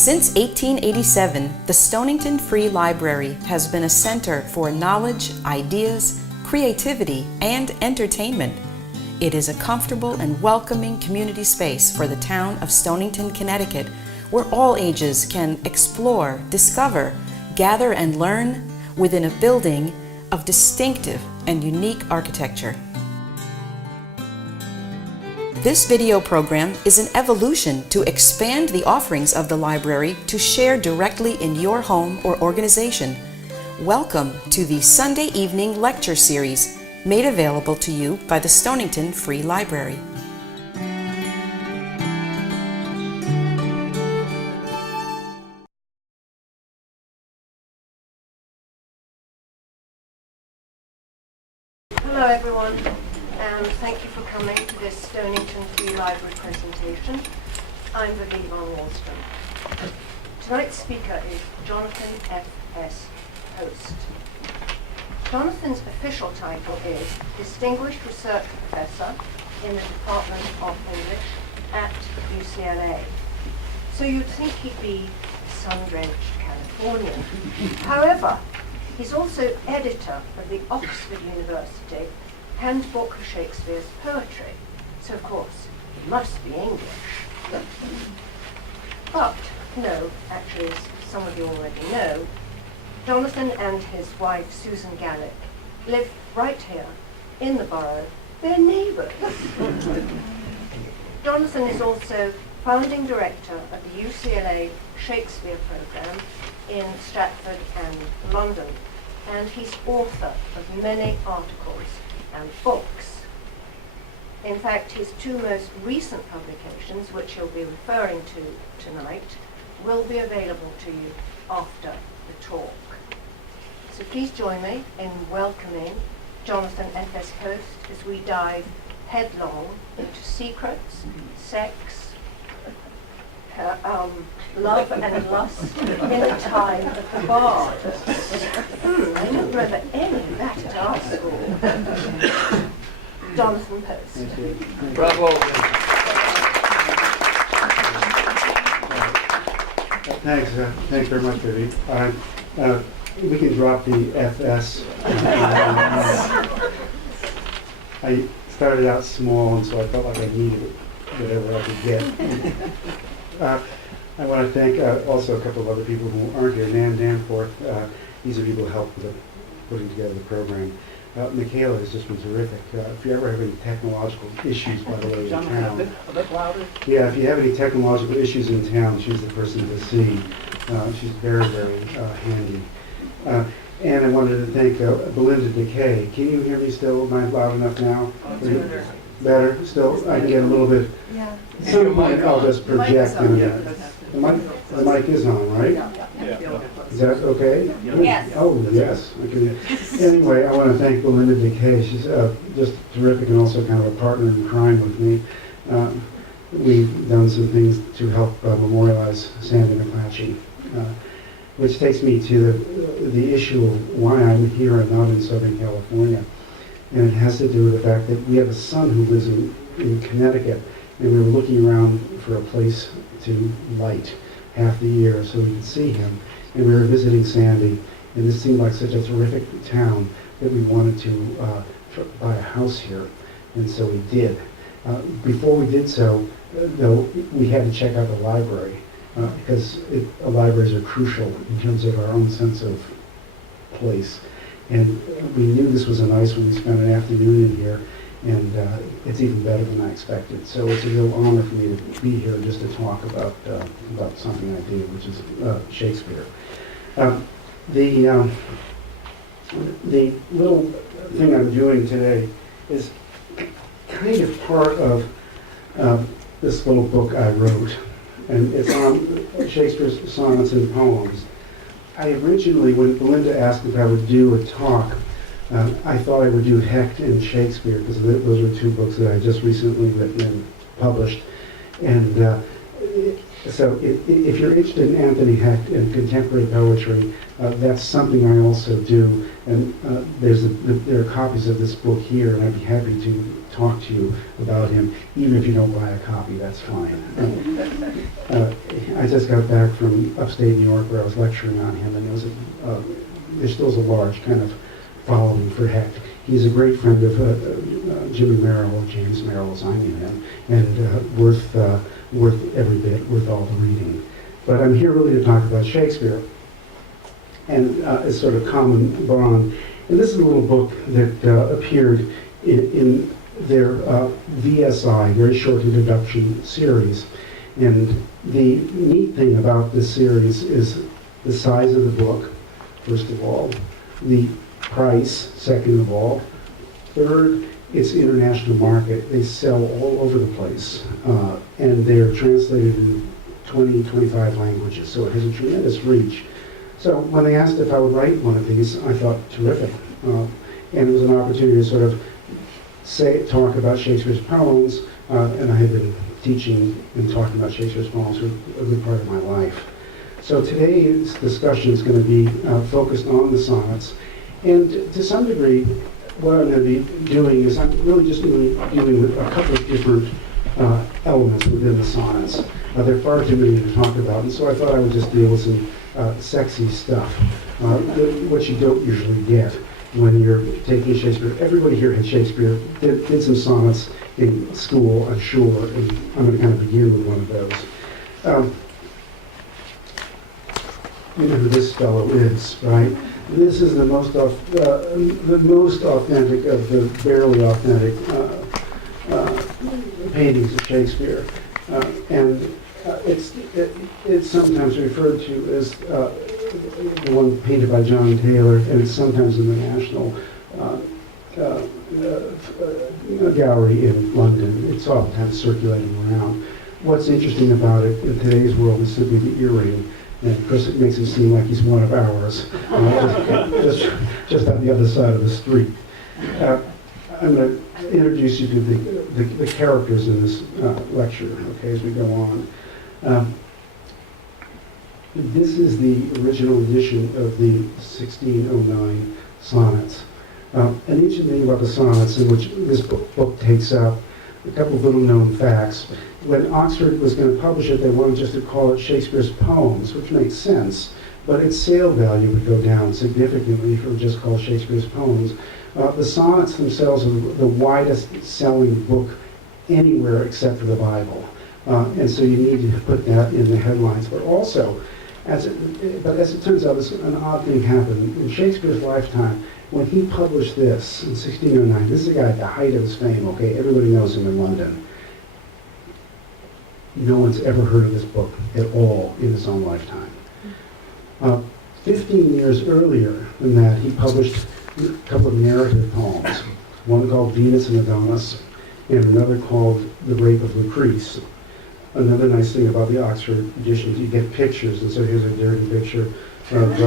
Since 1887, the Stonington Free Library has been a center for knowledge, ideas, creativity, and entertainment. It is a comfortable and welcoming community space for the town of Stonington, Connecticut, where all ages can explore, discover, gather, and learn within a building of distinctive and unique architecture. This video program is an evolution to expand the offerings of the library to share directly in your home or organization. Welcome to the Sunday evening lecture series made available to you by the Stonington Free Library. Hello everyone, and thank you for coming to this Stonington Free Library presentation. I'm Vivi von Wallstrom. Tonight's speaker is Jonathan F.S. Post. Jonathan's official title is Distinguished Research Professor in the Department of English at UCLA. So you'd think he'd be sun-drenched Californian. However, he's also editor of the Oxford University Handbook of Shakespeare's Poetry, so of course it must be English. But no, actually, as some of you already know, Jonathan and his wife Susan Gallick live right here in the borough. They're neighbours. Jonathan is also founding director of the UCLA Shakespeare program in Stratford and London, and he's author of many articles and books. In fact, his two most recent publications, which he'll be referring to tonight, will be available to you after the talk. So please join me in welcoming Jonathan F.S. Post as we dive headlong into secrets, sex, love and lust in the time of the bard. I don't remember any of that at our school. Jonathan Post. Bravo. Thanks very much, Vivi. We can drop the FS. I started out small, and so I felt like I needed whatever I could get. I want to thank also a couple of other people who aren't here. Nan Danforth, these are people who helped with putting together the program. Michaela has just been terrific. If you ever have any technological issues, by the way, in town. A bit louder. Yeah, if you have any technological issues in town, she's the person to see. She's very, very handy. And I wanted to thank Belinda DeKay. Can you hear me still? Am I loud enough now? Better. Better? Still? I can get a little bit. Yeah. At some point I'll just project. The mic is on, right? Yeah. Is that okay? Yes. Oh, yes. Okay. Anyway, I want to thank Belinda DeKay. She's just terrific and also kind of a partner in crime with me. We've done some things to help memorialize Sandy McClatchy, which takes me to the issue of why I'm here and not in Southern California. And it has to do with the fact that we have a son who lives in Connecticut, and we were looking around for a place to light half the year so we could see him. And we were visiting Sandy, and this seemed like such a terrific town that we wanted to buy a house here, and so we did. Before we did so, though, we had to check out the library, because libraries are crucial in terms of our own sense of place. And we knew this was a nice one. We spent an afternoon in here, and it's even better than I expected. So it's a real honor for me to be here just to talk about something I do, which is Shakespeare. The little thing I'm doing today is kind of part of this little book I wrote, and it's on Shakespeare's sonnets and poems. I originally, when Belinda asked if I would do a talk, I thought I would do Hecht and Shakespeare, because those were two books that I just recently written and published. And so if you're interested in Anthony Hecht and contemporary poetry, that's something I also do. And there are copies of this book here, and I'd be happy to talk to you about him, even if you don't buy a copy, that's fine. I just got back from upstate New York where I was lecturing on him, and there still is a large kind of following for Hecht. He's a great friend of Jimmy Merrill, or James Merrill as I knew him, and worth every bit, worth all the reading. But I'm here really to talk about Shakespeare, and it's sort of common bond. And this is a little book that appeared in their VSI, Very Short Introduction series. And the neat thing about this series is the size of the book, first of all, the price, second of all, third, its international market. They sell all over the place, and they're translated in 20, 25 languages, so it has a tremendous reach. So when they asked if I would write one of these, I thought, terrific. And it was an opportunity to sort of talk about Shakespeare's poems, and I had been teaching and talking about Shakespeare's poems for a good part of my life. So today's discussion is going to be focused on the sonnets, and to some degree, what I'm going to be doing is I'm really just dealing with a couple of different elements within the sonnets. There are far too many to talk about, and so I thought I would just deal with some sexy stuff, what you don't usually get when you're taking Shakespeare. Everybody here had Shakespeare, did some sonnets in school, I'm sure, and I'm going to kind of begin with one of those. You know who this fellow is, right? This is the most authentic of the barely authentic paintings of Shakespeare, and it's sometimes referred to as the one painted by John Taylor, and it's sometimes in the National Gallery in London. It's oftentimes circulating around. What's interesting about it in today's world is simply the earring. And of course, it makes him seem like he's one of ours, just on the other side of the street. I'm going to introduce you to the characters in this lecture, okay, as we go on. This is the original edition of the 1609 sonnets. An interesting thing about the sonnets, in which this book takes up, a couple of little known facts. When Oxford was going to publish it, they wanted just to call it Shakespeare's Poems, which makes sense, but its sale value would go down significantly if it were just called Shakespeare's Poems. The sonnets themselves are the widest selling book anywhere except for the Bible, and so you need to put that in the headlines. But also, as it turns out, an odd thing happened in Shakespeare's lifetime. When he published this in 1609, this is a guy at the height of his fame, okay? Everybody knows him in London. No one's ever heard of this book at all in his own lifetime. 15 years earlier than that, he published a couple of narrative poems, one called Venus and Adonis, and another called The Rape of Lucrece. Another nice thing about the Oxford editions, you get pictures, and so here's a dirty picture of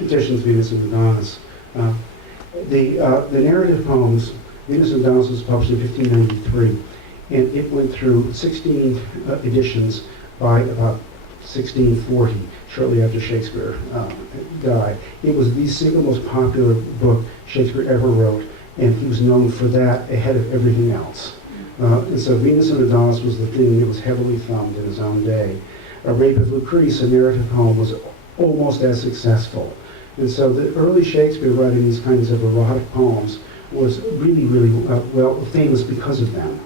editions Venus and Adonis. The narrative poems, Venus and Adonis, was published in 1593, and it went through 16 editions by about 1640, shortly after Shakespeare died. It was the single most popular book Shakespeare ever wrote, and he was known for that ahead of everything else. And so Venus and Adonis was the thing that was heavily thumbed in his own day. A Rape of Lucrece, a narrative poem, was almost as successful. And so the early Shakespeare writing these kinds of erotic poems was really, really well famous because of them.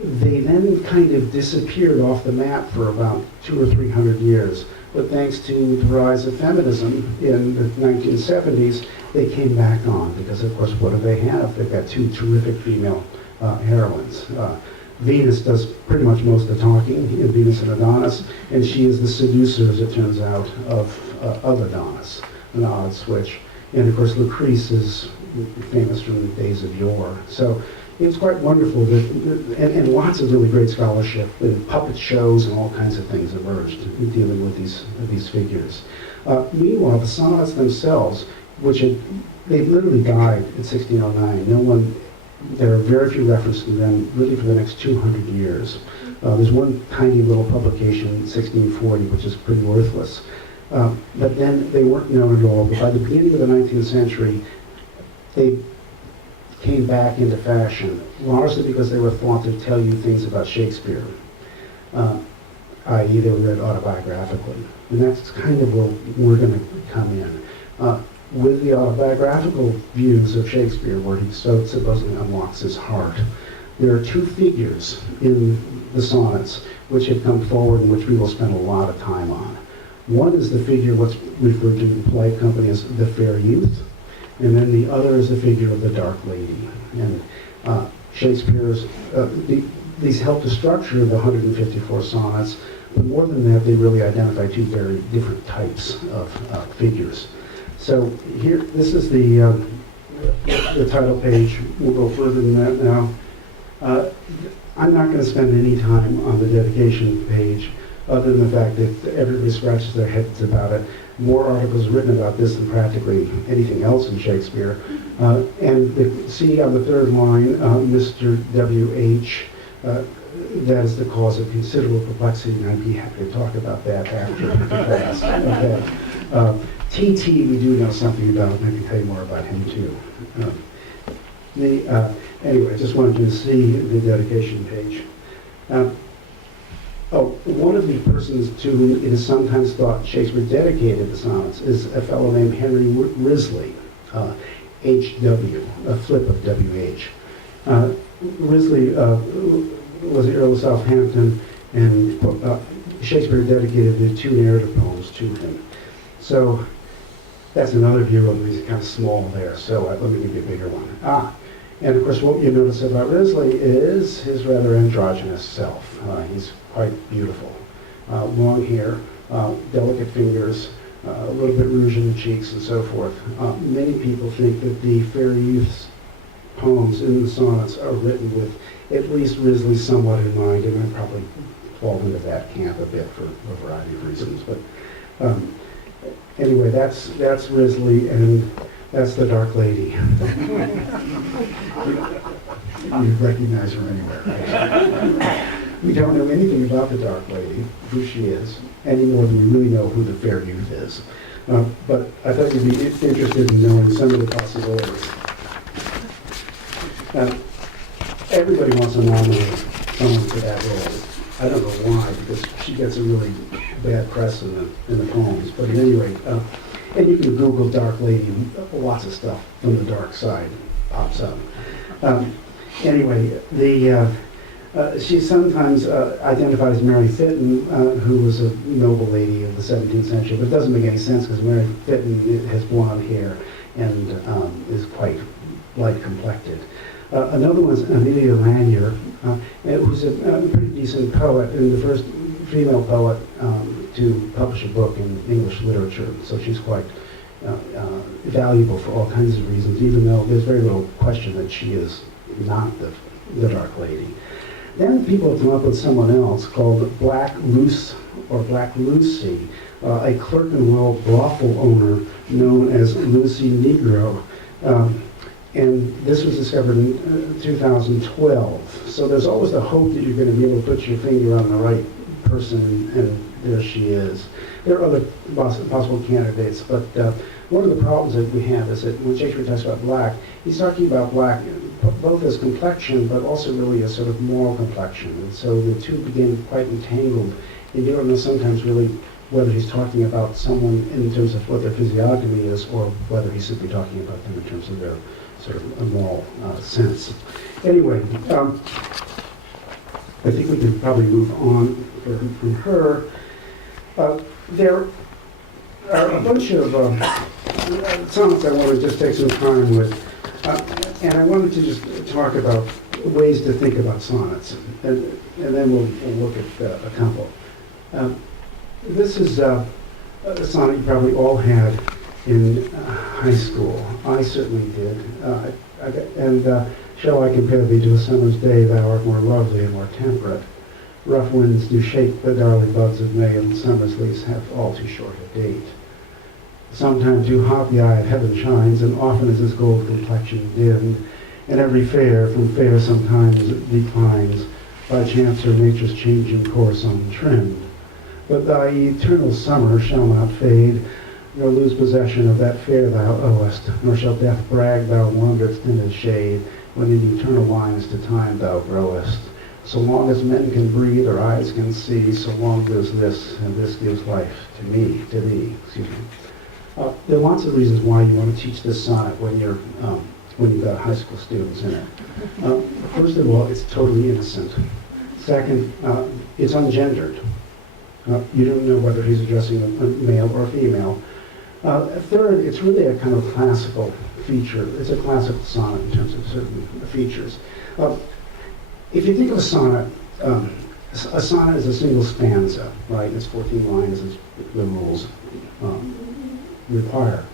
They then kind of disappeared off the map for about 200 or 300 years. But thanks to the rise of feminism in the 1970s, they came back on because, of course, what do they have? They've got two terrific female heroines. Venus does pretty much most of the talking in Venus and Adonis, and she is the seducer, as it turns out, of Adonis, an odd switch. And of course, Lucrece is famous from the days of yore. So it was quite wonderful, and lots of really great scholarship, and puppet shows and all kinds of things emerged in dealing with these figures. Meanwhile, the sonnets themselves, which they literally died in 1609. There are very few references to them really for the next 200 years. There's one tiny little publication in 1640, which is pretty worthless. But then they weren't known at all. But by the beginning of the 19th century, they came back into fashion, largely because they were thought to tell you things about Shakespeare, i.e. they were read autobiographically. And that's kind of where we're going to come in. With the autobiographical views of Shakespeare, where he so supposedly unlocks his heart, there are two figures in the sonnets which have come forward and which we will spend a lot of time on. One is the figure what's referred to in polite company as the fair youth, and then the other is the figure of the dark lady. And Shakespeare's, these help to structure the 154 sonnets, but more than that, they really identify two very different types of figures. So here, this is the title page. We'll go further than that now. I'm not going to spend any time on the dedication page, other than the fact that everybody scratches their heads about it. More articles written about this than practically anything else in Shakespeare. See on the third line, Mr. W.H., that is the cause of considerable perplexity, and I'd be happy to talk about that after the class. Okay. T.T. we do know something about, and I can tell you more about him too. Anyway, I just wanted you to see the dedication page. One of the persons to whom it is sometimes thought Shakespeare dedicated the sonnets is a fellow named Henry Risley, H.W., a flip of W.H. Risley was the Earl of Southampton, and Shakespeare dedicated the two narrative poems to him. So that's another view of him. He's kind of small there, so let me give you a bigger one. And of course, what you notice about Risley is his rather androgynous self. He's quite beautiful. Long hair, delicate fingers, a little bit rouge in the cheeks, and so forth. Many people think that the fair youth's poems in the sonnets are written with at least Risley somewhat in mind, and I probably fall into that camp a bit for a variety of reasons. But anyway, that's Risley, and that's the dark lady. You recognize her anywhere, right? We don't know anything about the dark lady, who she is, any more than we really know who the fair youth is. But I thought you'd be interested in knowing some of the possibilities. Everybody wants to nominate someone for that role. I don't know why, because she gets a really bad press in the poems. But at any rate, and you can Google dark lady, and lots of stuff from the dark side pops up. Anyway, she sometimes identifies as Mary Fitton, who was a noble lady of the 17th century, but it doesn't make any sense because Mary Fitton has blonde hair and is quite light complected. Another one is Amelia Lanier, who's a pretty decent poet and the first female poet to publish a book in English literature, so she's quite valuable for all kinds of reasons, even though there's very little question that she is not the dark lady. Then people have come up with someone else called Black Luce, or Black Lucy, a Clerkenwell brothel owner known as Lucy Negro. And this was discovered in 2012. So there's always the hope that you're going to be able to put your finger on the right person, and there she is. There are other possible candidates, but one of the problems that we have is that when Shakespeare talks about black, he's talking about black both as complexion, but also really as sort of moral complexion. And so the two begin quite entangled. And you don't know sometimes really whether he's talking about someone in terms of what their physiognomy is, or whether he's simply talking about them in terms of their sort of a moral sense. Anyway, I think we can probably move on from her. There are a bunch of sonnets I want to just take some time with. And I wanted to just talk about ways to think about sonnets. And then we'll look at a couple. This is a sonnet you probably all had in high school. I certainly did. Shall I compare thee to a summer's day, thou art more lovely and more temperate. Rough winds do shake the darling buds of May, and summer's lease hath all too short a date. Sometimes too hot the eye of heaven shines, and often is his gold complexion dimmed, and every fair from fair sometimes declines, by chance her nature's changing course untrimmed. But thy eternal summer shall not fade, nor lose possession of that fair thou owest, nor shall death brag thou wanderest in his shade, when in eternal lines to time thou growest. So long as men can breathe or eyes can see, so long lives this, and this gives life to me, to thee, excuse me. There are lots of reasons why you want to teach this sonnet when you've got high school students in it. First of all, it's totally innocent. Second, it's ungendered. You don't know whether he's addressing a male or a female. Third, it's really a kind of classical feature. It's a classical sonnet in terms of certain features. If you think of a sonnet is a single stanza, right? It's 14 lines as the rules require.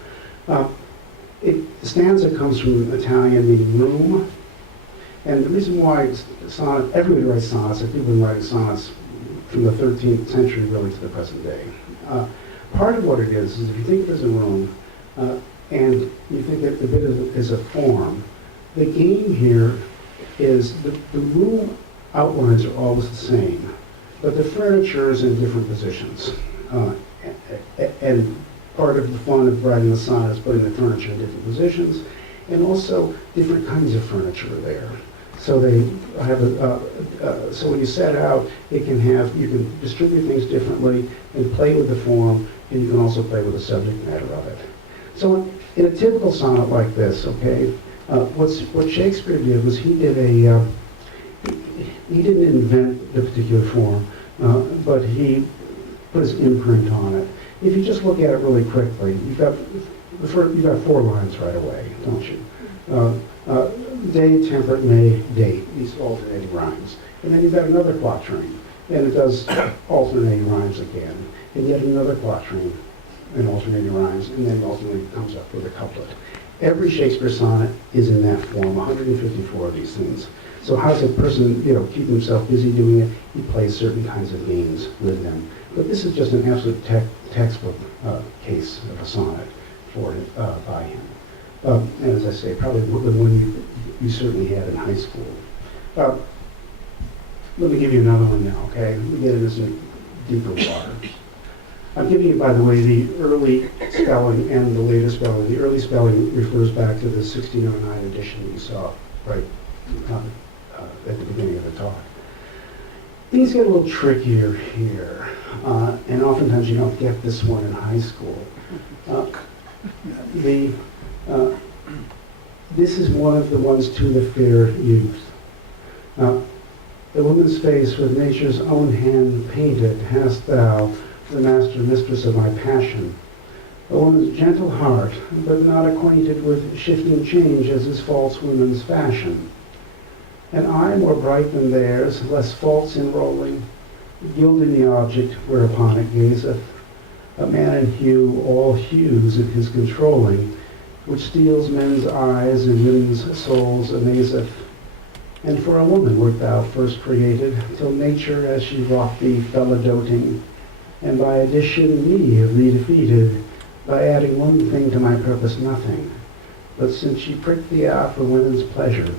Stanza comes from Italian meaning room, and the reason why sonnet, everybody writes sonnets, and people have been writing sonnets from the 13th century really to the present day. Part of what it is if you think of it as a room, and you think that the bit is a form, the game here is the room outlines are always the same, but the furniture is in different positions. And part of the fun of writing the sonnet is putting the furniture in different positions, and also different kinds of furniture are there. So they have so when you set out, you can distribute things differently and play with the form, and you can also play with the subject matter of it. So in a typical sonnet like this, okay, what Shakespeare did was he didn't invent the particular form, but he put his imprint on it. If you just look at it really quickly, you've got 4 lines right away, don't you? Day, temperate, May, date, these alternating rhymes. And then you've got another quatrain, and it does alternating rhymes again, and yet another quatrain and alternating rhymes, and then ultimately comes up with a couplet. Every Shakespeare sonnet is in that form, 154 of these things. So how does a person, keep himself busy doing it? He plays certain kinds of games with them. But this is just an absolute textbook case of a sonnet by him. And as I say, probably the one you certainly had in high school. Let me give you another one now, okay? Let me get into some deeper water. I'm giving you, by the way, the early spelling and the later spelling. The early spelling refers back to the 1609 edition that you saw right at the beginning of the talk. Things get a little trickier here, and oftentimes you don't get this one in high school. This is one of the ones to the fair youth. The woman's face with nature's own hand painted hast thou, the master mistress of my passion. A woman's gentle heart, but not acquainted with shifting change as is false woman's fashion. An eye more bright than theirs, less false in rolling, gilding the object whereupon it gazeth. A man in hue, all hues in his controlling, which steals men's eyes and women's souls amazeth. And for a woman wert thou first created, till nature as she wrought thee fell a-doting, and by addition me of thee defeated, by adding one thing to my purpose nothing. But since she pricked thee out for women's pleasure,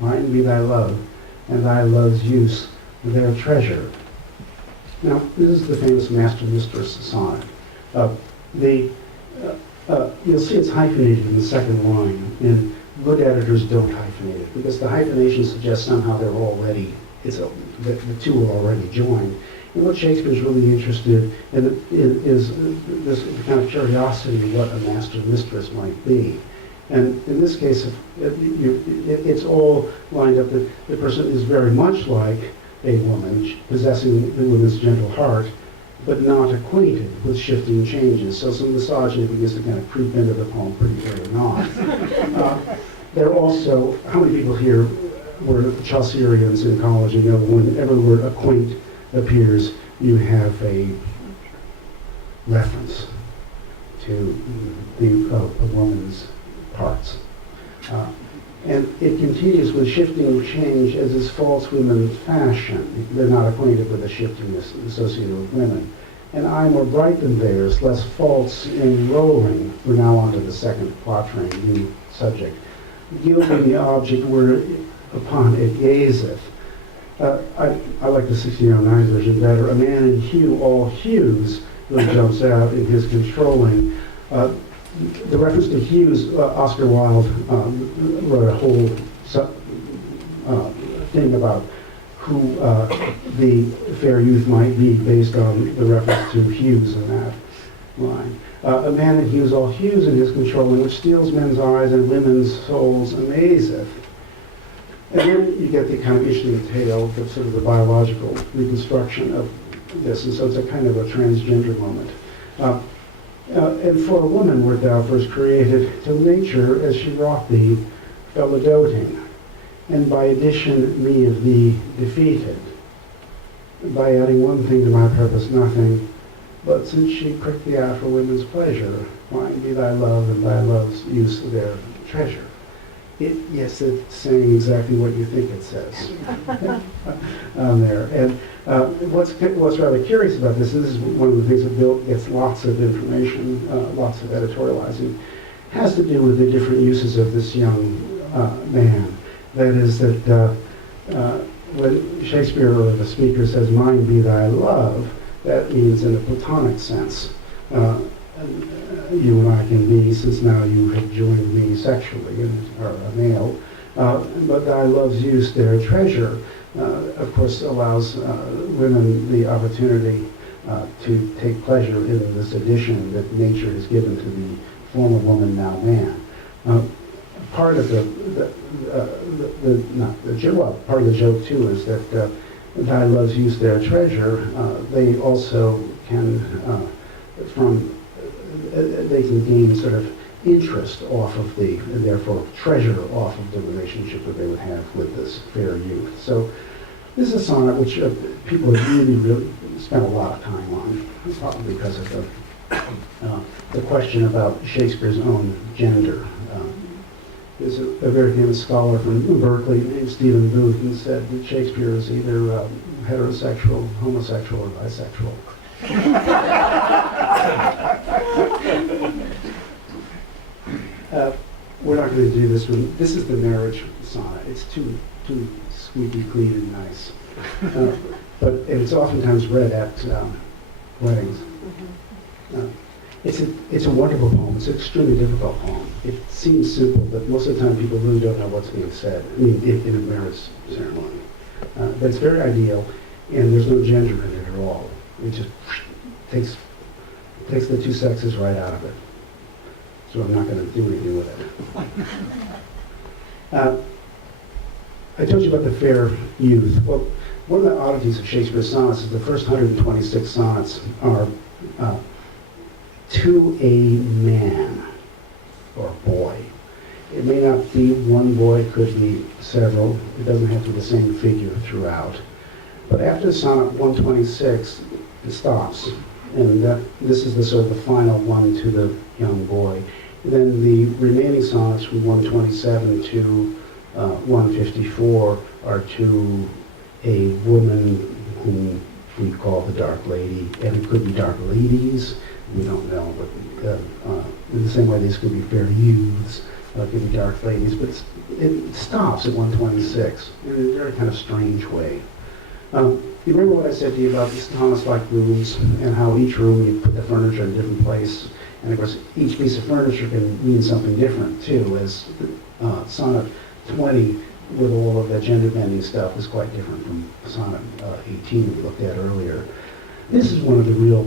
mine be thy love, and thy love's use their treasure. Now, this is the famous master-mistress sonnet. You'll see it's hyphenated in the second line, and good editors don't hyphenate it, because the hyphenation suggests somehow the two are already joined. And what Shakespeare's really interested in is this kind of curiosity of what a master-mistress might be. And in this case, it's all lined up that the person is very much like a woman, possessing the woman's gentle heart, but not acquainted with shifting changes. So some misogyny begins to kind of creep into the poem pretty early on. There are also, how many people here were Chaucerians in college? You know, whenever the word acquaint appears, you have a reference to a woman's parts. And it continues with shifting change as is false women's fashion. They're not acquainted with the shiftiness associated with women. And I more bright than theirs, less false in rolling. We're now on to the second quatrain, new subject. Gilding the object whereupon it gazeth. I like the 1609 version better. A man in hue, all hues, really jumps out in his controlling. The reference to hues, Oscar Wilde wrote a whole thing about who the fair youth might be based on the reference to hues in that line. A man that hues all hues in his control, and which steals men's eyes and women's souls amazeth. And then you get the kind of interesting tale of sort of the biological reconstruction of this, and so it's a kind of a transgender moment. And for a woman wert thou first created, till nature, as she wrought thee, fell a doting, and by addition me of thee defeated. By adding one thing to my purpose, nothing, but since she pricked thee out for women's pleasure, mine be thy love and thy love's use their treasure. Yes, it's saying exactly what you think it says on there. And what's rather curious about this, and this is one of the things that Bill gets lots of information, lots of editorializing, has to do with the different uses of this young man. That is that when Shakespeare or the speaker says, mine be thy love, that means in a platonic sense. You and I can be, since now you have joined me sexually, or a male, but thy love's use their treasure, of course, allows women the opportunity to take pleasure in this addition that nature has given to the former woman, now man. Part of part of the joke too is that thy love's use their treasure. They also can they can gain sort of interest off of and therefore treasure off of the relationship that they would have with this fair youth. So this is a sonnet which people have really spent a lot of time on, probably because of the question about Shakespeare's own gender. There's a very famous scholar from Berkeley named Stephen Booth, and said that Shakespeare is either heterosexual, homosexual, or bisexual. We're not going to do this one. This is the marriage sonnet. It's too squeaky clean and nice. But it's oftentimes read at weddings. It's a wonderful poem. It's an extremely difficult poem. It seems simple, but most of the time people really don't know what's being said. I mean, in a marriage ceremony. But it's very ideal, and there's no gender in it at all. It just takes the two sexes right out of it. So I'm not going to do anything with it. I told you about the fair youth. Well, one of the oddities of Shakespeare's sonnets is the first 126 sonnets are to a man or boy. It may not be one boy, it could be several. It doesn't have to be the same figure throughout. But after sonnet 126, it stops. And this is the sort of the final one to the young boy. And then the remaining sonnets from 127 to 154 are to a woman whom we call the Dark Lady, and it could be dark ladies, we don't know, but in the same way these could be fair youths, could be dark ladies, but it stops at 126 in a very kind of strange way. You remember what I said to you about these Thomas-like rooms, and how each room you put the furniture in a different place, and of course each piece of furniture can mean something different too, as sonnet 20 with all of that gender-bending stuff is quite different from sonnet 18 we looked at earlier. This is one of the real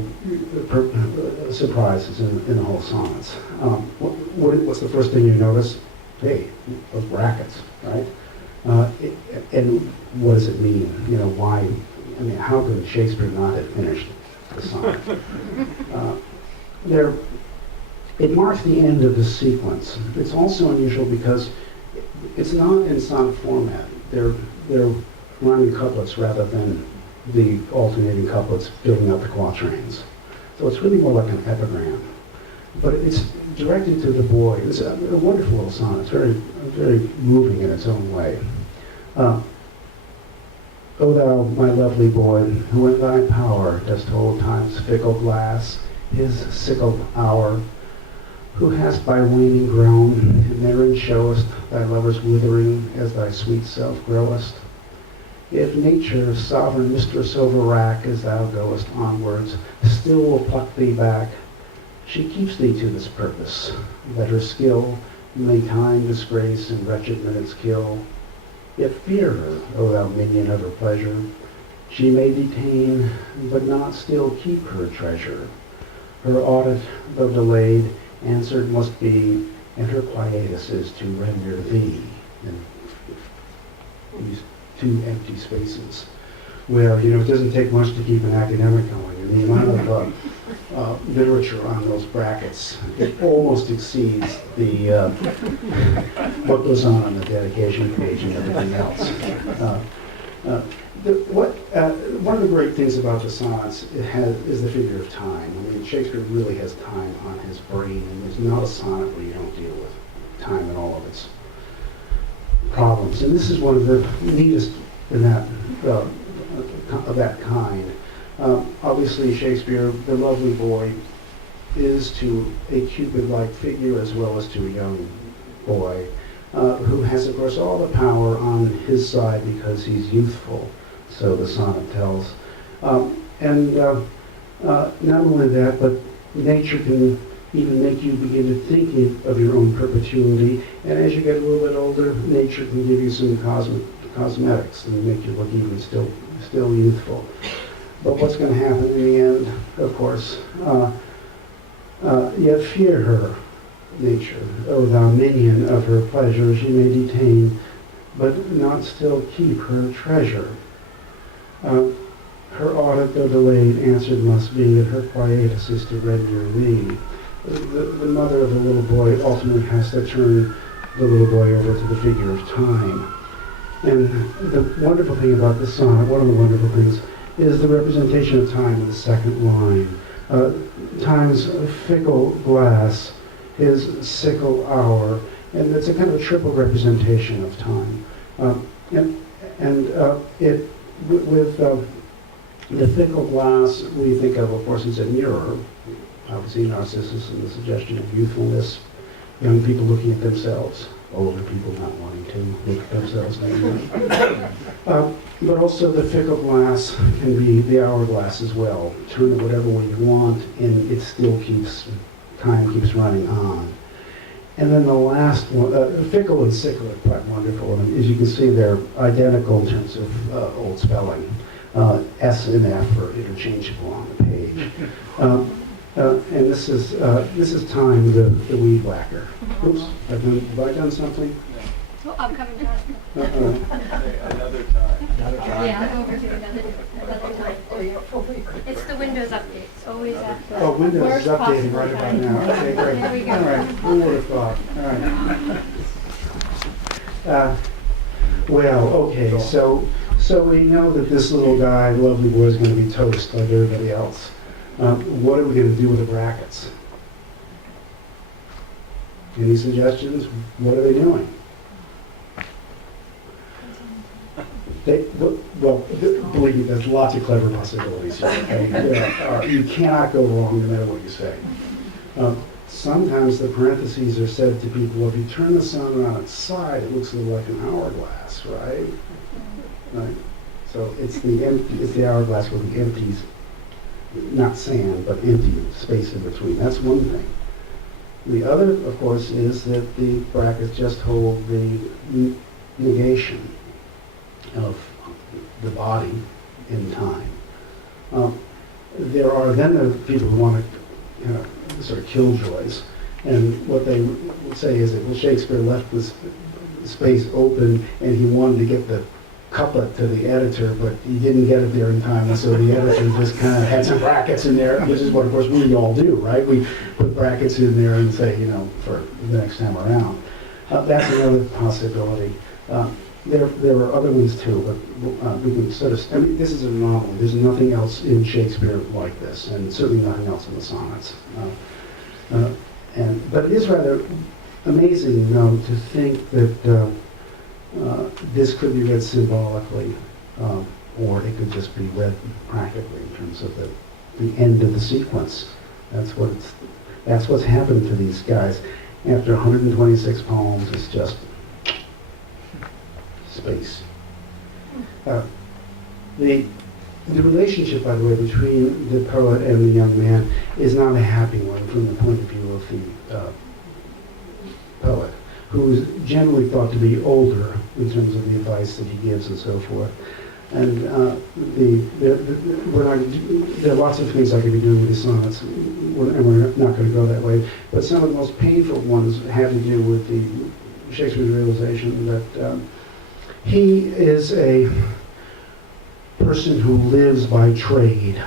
surprises in the whole sonnets. What's the first thing you notice? Hey, those brackets, right? And what does it mean? You know, why? I mean, how could Shakespeare not have finished the sonnet? It marks the end of the sequence. It's also unusual because it's not in sonnet format. They're rhyming couplets rather than the alternating couplets building up the quatrains. So it's really more like an epigram. But it's directed to the boy. It's a wonderful little sonnet. It's very, very moving in its own way. O thou, my lovely boy, who in thy power dost hold time's fickle glass, his sickle hour, who hast by waning grown, and therein showest thy lover's withering as thy sweet self growest. If nature, sovereign mistress over rack, as thou goest onwards, still will pluck thee back, She keeps thee to this purpose, that her skill may time, disgrace, and wretched minutes kill. Yet fear her, O thou minion of her pleasure. She may detain, but not still keep her treasure. Her audit, though delayed, answered must be, and her quietus is to render thee. And these two empty spaces. Well, it doesn't take much to keep an academic going. And the amount of literature on those brackets, it almost exceeds the what goes on the dedication page and everything else. One of the great things about the sonnets is the figure of time. I mean, Shakespeare really has time on his brain, and there's not a sonnet where you don't deal with time and all of its problems. And this is one of the neatest in that of that kind. Obviously, Shakespeare, the lovely boy, is to a Cupid-like figure as well as to a young boy who has, of course, all the power on his side because he's youthful, so the sonnet tells. And not only that, but nature can even make you begin to think of your own perpetuity, and as you get a little bit older, nature can give you some cosmetics and make you look even still youthful. But what's going to happen in the end, of course, yet fear her, nature, O thou minion of her pleasure, she may detain, but not still keep her treasure. Her audit, though delayed, answered must be, that her quietus is to render thee. The mother of the little boy ultimately has to turn the little boy over to the figure of time. And the wonderful thing about this sonnet, one of the wonderful things, is the representation of time in the second line. Time's fickle glass, his sickle hour, and it's a kind of a triple representation of time. With the fickle glass, we think of course, as a mirror. Obviously, Narcissus and the suggestion of youthfulness, young people looking at themselves, older people not wanting to look at themselves anymore. But also the fickle glass can be the hourglass as well. Turn it whatever way you want, and it still time keeps running on. And then the last one, fickle and sickle are quite wonderful. And as you can see, they're identical in terms of old spelling. S and F are interchangeable on the page. And this is time, the weed whacker. Oops, have I done something? Oh, I'm coming back. Another time. Yeah, I'm over to another time. It's the Windows update. It's always after. Oh, Windows is worst updating possible right about time. now. Okay, great. There we go. All right, who would have thought? All right. Well, okay, so we know that this little guy, lovely boy, is going to be toast like everybody else. What are we going to do with the brackets? Any suggestions? What are they doing? Believe me, there's lots of clever possibilities here. Okay? You cannot go wrong no matter what you say. Sometimes the parentheses are said to people, well, if you turn the sun on its side, it looks a little like an hourglass, right? Right. So it's the hourglass with the empties, not sand, but empty space in between. That's one thing. The other, of course, is that the brackets just hold the negation of the body in time. There are then the people who want to sort of killjoys, and what they would say is that, well, Shakespeare left this space open and he wanted to get the couplet to the editor, but he didn't get it there in time, and so the editor just kind of had some brackets in there, which is what, of course, we all do, right? We put brackets in there and say, for the next time around. That's another possibility. There are other ones too, but we can sort of, this is an anomaly. There's nothing else in Shakespeare like this, and certainly nothing else in the sonnets. But it is rather amazing, though, to think that this could be read symbolically, or it could just be read practically in terms of the end of the sequence. That's what's happened to these guys. After 126 poems, it's just space. The relationship, by the way, between the poet and the young man is not a happy one from the point of view of the poet, who is generally thought to be older in terms of the advice that he gives and so forth. And there are lots of things I could be doing with the sonnets, and we're not going to go that way. But some of the most painful ones have to do with the Shakespeare's realization that he is a person who lives by trade.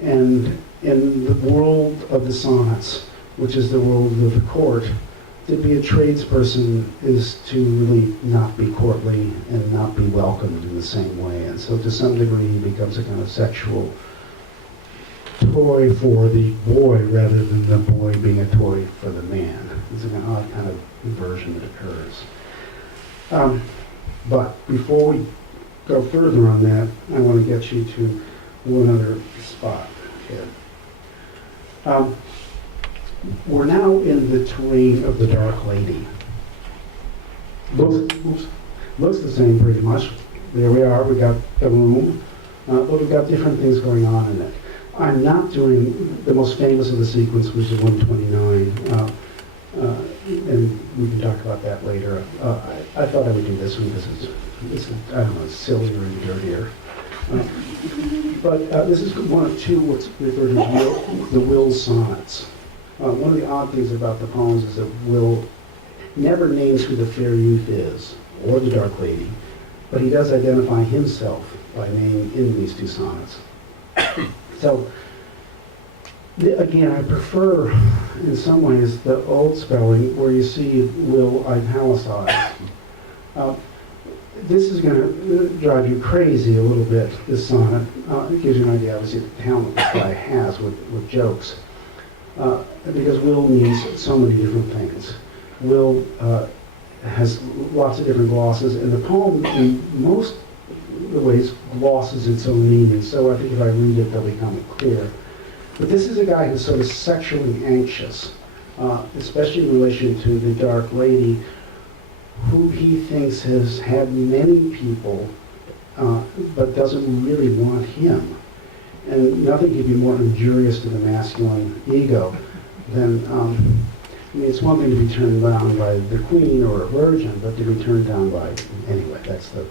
And in the world of the sonnets, which is the world of the court, to be a tradesperson is to really not be courtly and not be welcomed in the same way. And so to some degree he becomes a kind of sexual toy for the boy rather than the boy being a toy for the man. It's an odd kind of inversion that occurs. But before we go further on that, I want to get you to one other spot here. We're now in the terrain of the Dark Lady. Looks the same pretty much. There we are, we got the room, but we've got different things going on in it. I'm not doing the most famous of the sequence, which is 129, and we can talk about that later. I thought I would do this one because it's I don't know, sillier and dirtier. But this is one of two what's referred to as the Will sonnets. One of the odd things about the poems is that Will never names who the fair youth is, or the dark lady, but he does identify himself by name in these two sonnets. So, again, I prefer, in some ways, the old spelling where you see Will italicized. This is going to drive you crazy a little bit, this sonnet. It gives you an idea, obviously, of the talent this guy has with jokes. Because Will means so many different things. Will has lots of different glosses, and the poem, in most of the ways, glosses its own meaning. So I think if I read it, they'll become clear. But this is a guy who's sort of sexually anxious, especially in relation to the Dark Lady, who he thinks has had many people, but doesn't really want him. And nothing could be more injurious to the masculine ego than, I mean, it's one thing to be turned down by the queen or a virgin, but to be turned down by, anyway, that's the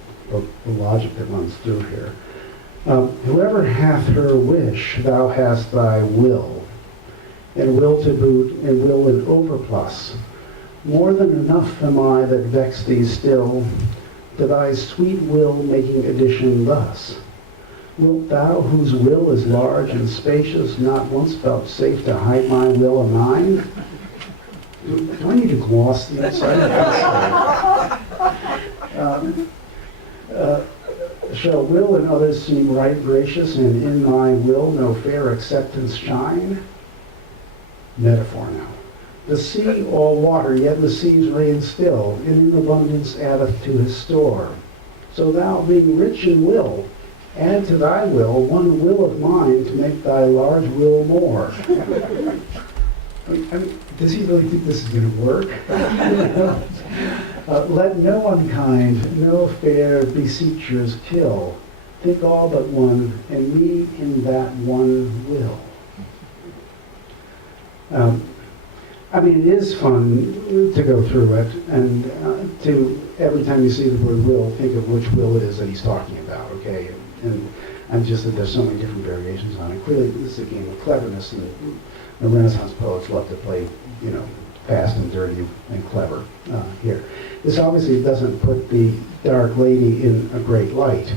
logic that runs through here. Whoever hath her wish, thou hast thy will, and will to boot, and will in overplus. More than enough am I that vex thee still, to thy sweet will making addition thus. Wilt thou, whose will is large and spacious, not once vouchsafe to hide my will of mine? Do I need to gloss the inside? Shall will in others seem right gracious, and in my will no fair acceptance shine? Metaphor now. The sea all water, yet the seas reign still, and in abundance addeth to his store. So thou, being rich in will, add to thy will one will of mine to make thy large will more. I mean, does he really think this is going to work? Let no unkind, no fair beseechers kill. Think all but one, and me in that one will. I mean, it is fun to go through it, and to, every time you see the word will, think of which will it is that he's talking about, okay? And just that there's so many different variations on it. Clearly, this is a game of cleverness, and the Renaissance poets love to play, you know, fast and dirty and clever here. This obviously doesn't put the Dark Lady in a great light,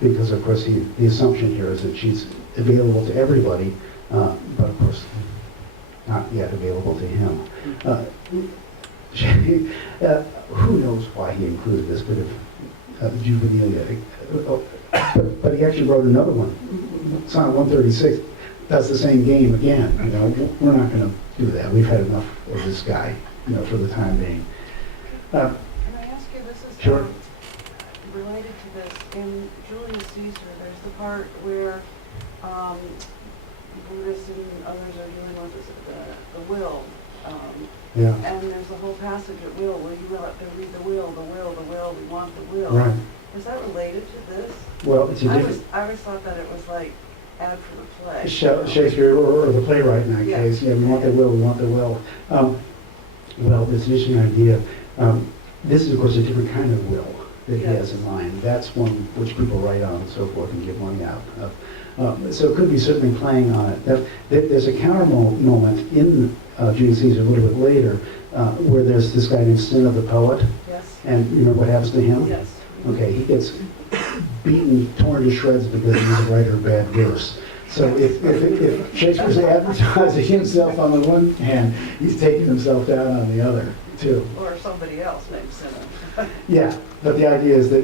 because, of course, the assumption here is that she's available to everybody, but, of course, not yet available to him. Who knows why he included this bit of juvenilia. But he actually wrote another one. Sonnet 136 does the same game again. You know, we're not going to do that. We've had enough of this guy, you know, for the time being. Can I ask you, this is Sure. Related to this. In Julius Caesar, there's the part where Brutus and others are dealing with the will. Yeah. And there's the whole passage at will where you have to read the will, we want the will. Right. Is that related to this? Well, it's a I different, always thought that it was like ad for the play. Shakespeare or the playwright in that Yeah. case. Yeah, we want their will, we want their will. Well, it's an interesting idea. This is, of course, a different kind of will that he has in mind. That's one which people write on and so forth and give money out. So it could be certainly playing on it. There's a counter moment in Julius Caesar a little bit later where there's this guy named Sin of the poet. Yes. And you know what happens to him? Yes. Okay, he gets beaten, torn to shreds because he's a writer of bad verse. So if Shakespeare's advertising himself on the one hand, he's taking himself down on the other, too. Or somebody else named Sinner. Yeah, but the idea is that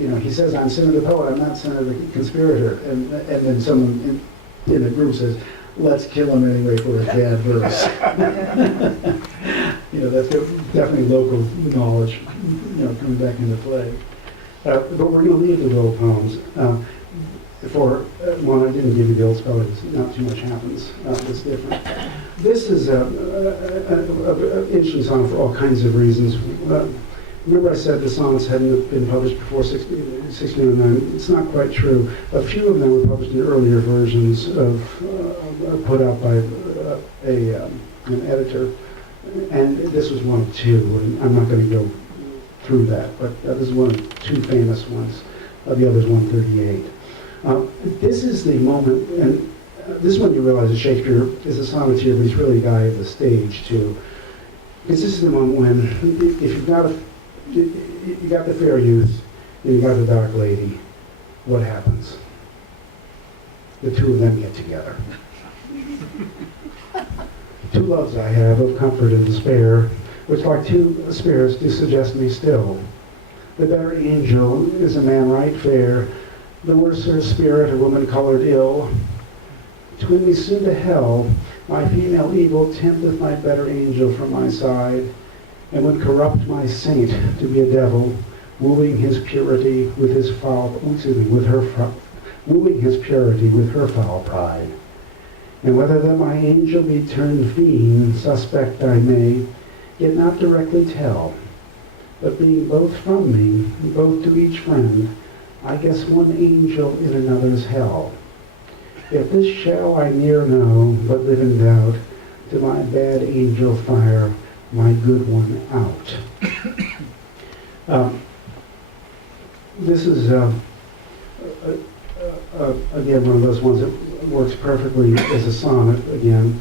you know, he says, I'm Sin of the poet, I'm not Sin of the conspirator. And then someone in the group says, let's kill him anyway for his bad verse. You know, that's definitely local knowledge, you know, coming back into play. But we're going to leave the will poems. For one, I didn't give you the old spelling, not too much happens. It's different. This is an interesting sonnet for all kinds of reasons. Remember I said the sonnets hadn't been published before 1609. It's not quite true. A few of them were published in earlier versions put out by an editor. And this was one of two, and I'm not going to go through that, but this is one of two famous ones. The other's 138. This is the moment, and this is when you realize that Shakespeare is a sonneteer, but he's really a guy of the stage too. Because this is the moment when, if you've got you got the fair youth and you got the dark lady, what happens? The two of them get together. Two loves I have of comfort and despair, which like two spirits do suggest me still. The better angel is a man right fair, the worser spirit a woman colored ill. Twin me soon to hell, my female evil tempteth my better angel from my side, and would corrupt my saint to be a devil, wooing his purity with his wooing his purity with her foul pride. And whether that my angel be turned fiend, suspect I may, yet not directly tell. But being both from me, both to each friend, I guess one angel in another's hell. If this shall I ne'er know, but live in doubt, to my bad angel fire my good one out. This is, again, one of those ones that works perfectly as a sonnet. Again,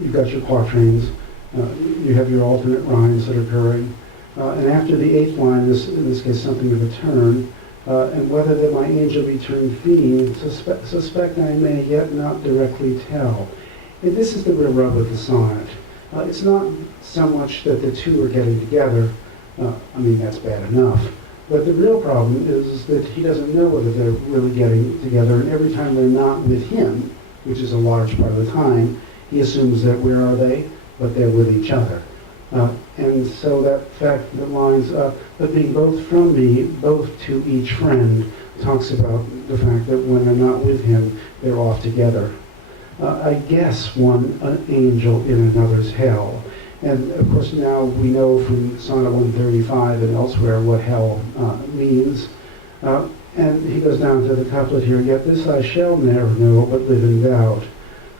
you've got your quatrains, you have your alternate rhymes that are occurring, and after the eighth line, in this case, something of a turn, and whether that my angel be turned fiend, suspect I may yet not directly tell. And this is the real rub of the sonnet. It's not so much that the two are getting together, I mean, that's bad enough, but the real problem is that he doesn't know whether they're really getting together, and every time they're not with him, which is a large part of the time, he assumes that where are they? But they're with each other. And so that fact that lines up, but being both from me, both to each friend, talks about the fact that when they're not with him, they're off together. I guess one angel in another's hell. And of course now we know from Sonnet 135 and elsewhere what hell means. And he goes down to the couplet here, yet this I shall ne'er know, but live in doubt,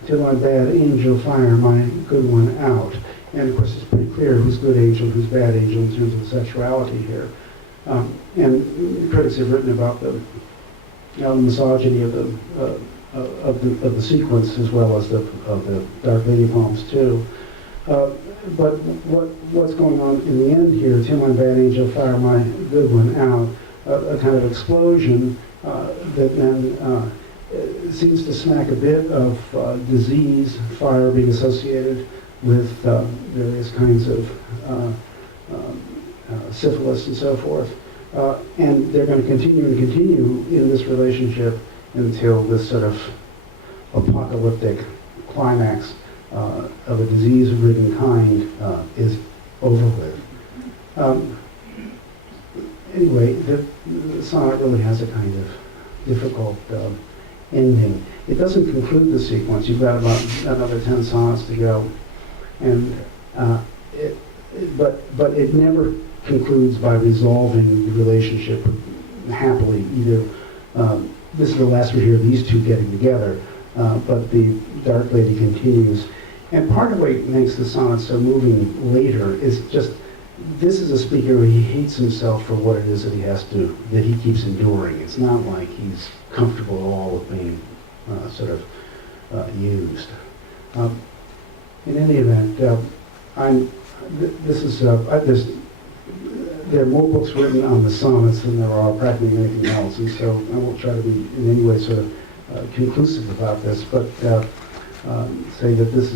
till my bad angel fire my good one out. And of course it's pretty clear who's good angel, who's bad angel in terms of sexuality here. And critics have written about the misogyny of the sequence as well as of the Dark Lady poems too. But what's going on in the end here, till my bad angel fire my good one out, a kind of explosion that then seems to smack a bit of disease, fire being associated with various kinds of syphilis and so forth. And they're going to continue in this relationship until this sort of apocalyptic climax of a disease-ridden kind is over with. Anyway, the sonnet really has a kind of difficult ending. It doesn't conclude the sequence. You've got about another 10 sonnets to go. And but it never concludes by resolving the relationship happily. Either this is the last we hear of these two getting together, but the Dark Lady continues. And part of what makes the sonnet so moving later is just, this is a speaker who he hates himself for what it is that that he keeps enduring. It's not like he's comfortable at all with being sort of used. In any event, there are more books written on the sonnets than there are practically anything else, and so I won't try to be in any way sort of conclusive about this, but say that this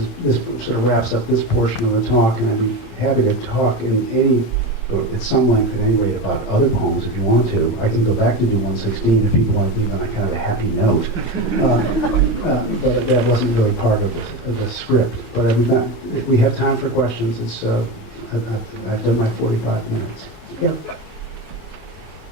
sort of wraps up this portion of the talk, and I'd be happy to talk at some length at any rate about other poems if you want to. I can go back to do 116 if people want to leave on a kind of a happy note, but that wasn't really part of the script. But if we have time for questions, I've done my 45 minutes. Yep.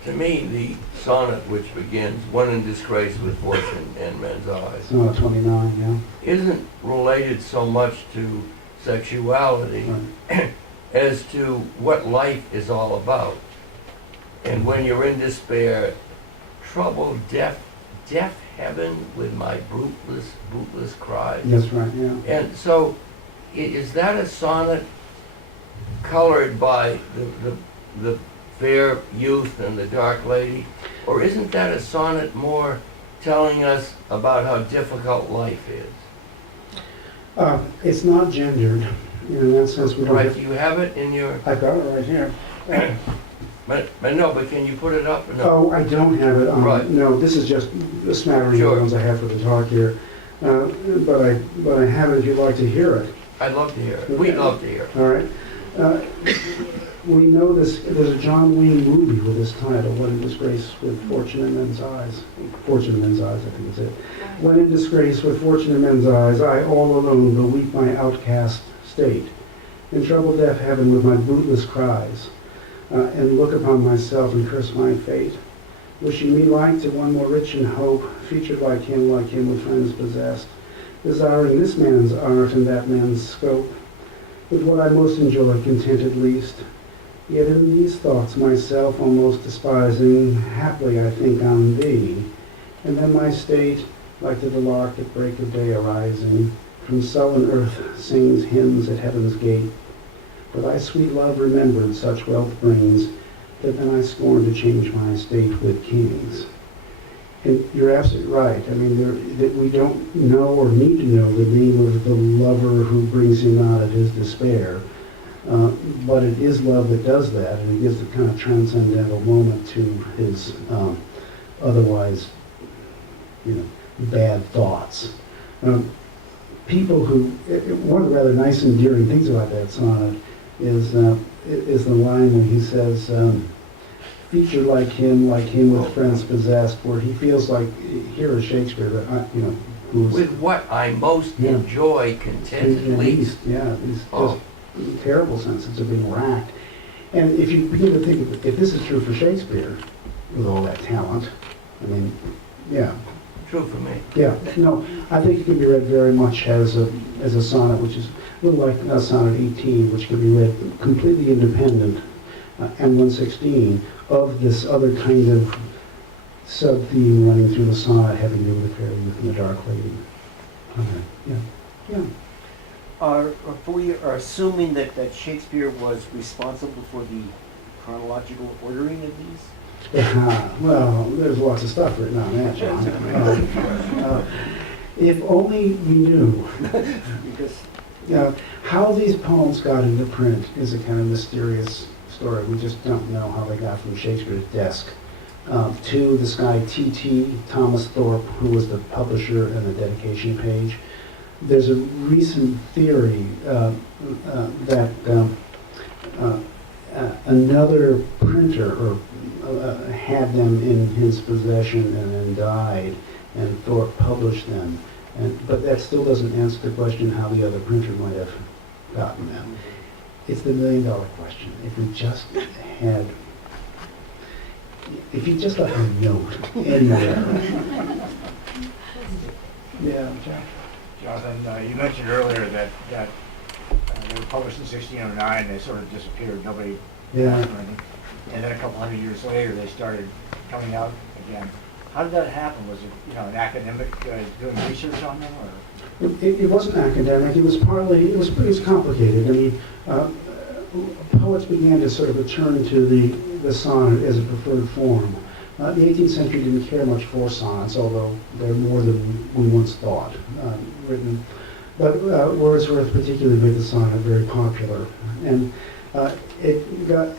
To me, the sonnet which begins, "When in disgrace with fortune and men's eyes," Sonnet 29, yeah. isn't related so much to sexuality Right. as to what life is all about. And when you're in despair, trouble, deaf heaven with my bootless cries. That's right, yeah. And so, is that a sonnet colored by the fair youth and the dark lady? Or isn't that a sonnet more telling us about how difficult life is? It's not gendered. In that sense, we don't Right, have, do you have it in your, I've got it right here. but no, but can you put it up or no? Oh, I don't have it on. Right. No, this is just a smattering of Sure. the ones I have for the talk here. But I have it if you'd like to hear it. I'd love to hear it. We'd love to hear it. All right. We know there's a John Wayne movie with this title, "When in Disgrace with Fortune in Men's Eyes." Fortune in Men's Eyes, I think is it. "When in disgrace with fortune in men's eyes, I all alone beweep my outcast state. In troubled deaf heaven with my bootless cries, and look upon myself and curse my fate. Wishing me like to one more rich in hope, featured like him with friends possessed, desiring this man's art and that man's scope, with what I most enjoy contented least. Yet in these thoughts myself almost despising, haply I think on thee, and then my state, like to the lark at break of day arising, from sullen earth sings hymns at heaven's gate. For thy sweet love remembered such wealth brings, that then I scorn to change my estate with kings." And you're absolutely right. I mean, that we don't know or need to know the name of the lover who brings him out of his despair. But it is love that does that, and it gives a kind of transcendental moment to his otherwise, bad thoughts. People who, one of the rather nice, endearing things about that sonnet is the line when he says, "Featured like him with friends possessed," where he feels like, here is Shakespeare, that who's With what I most enjoy contented least. Yeah, these just terrible senses of being racked. And if you begin to think, if this is true for Shakespeare, with all that talent, I mean, yeah. True for me. Yeah, no, I think it can be read very much as a sonnet, which is a little like Sonnet 18, which can be read completely independent, and 116, of this other kind of sub-theme running through the sonnet having to do with the fair youth and the dark lady. Okay, yeah. If we are assuming that Shakespeare was responsible for the chronological ordering of these? Well, there's lots of stuff written on that, John. If only we knew. Because How these poems got into print is a kind of mysterious story. We just don't know how they got from Shakespeare's desk to this guy T.T. Thomas Thorpe, who was the publisher and the dedication page. There's a recent theory that another printer had them in his possession and then died, and Thorpe published them. But that still doesn't answer the question how the other printer might have gotten them. It's the $1,000,000 question. If you just left a note anywhere. Yeah, Jack. Jonathan, you mentioned earlier that they were published in 1609. They sort of disappeared. Nobody Yeah. And then a couple hundred years later, they started coming out again. How did that happen? Was it, an academic doing research on them, or? It wasn't academic. It was partly. It was complicated. I mean, poets began to sort of return to the sonnet as a preferred form. The 18th century didn't care much for sonnets, although they're more than we once thought written. But Wordsworth particularly made the sonnet very popular, and it got.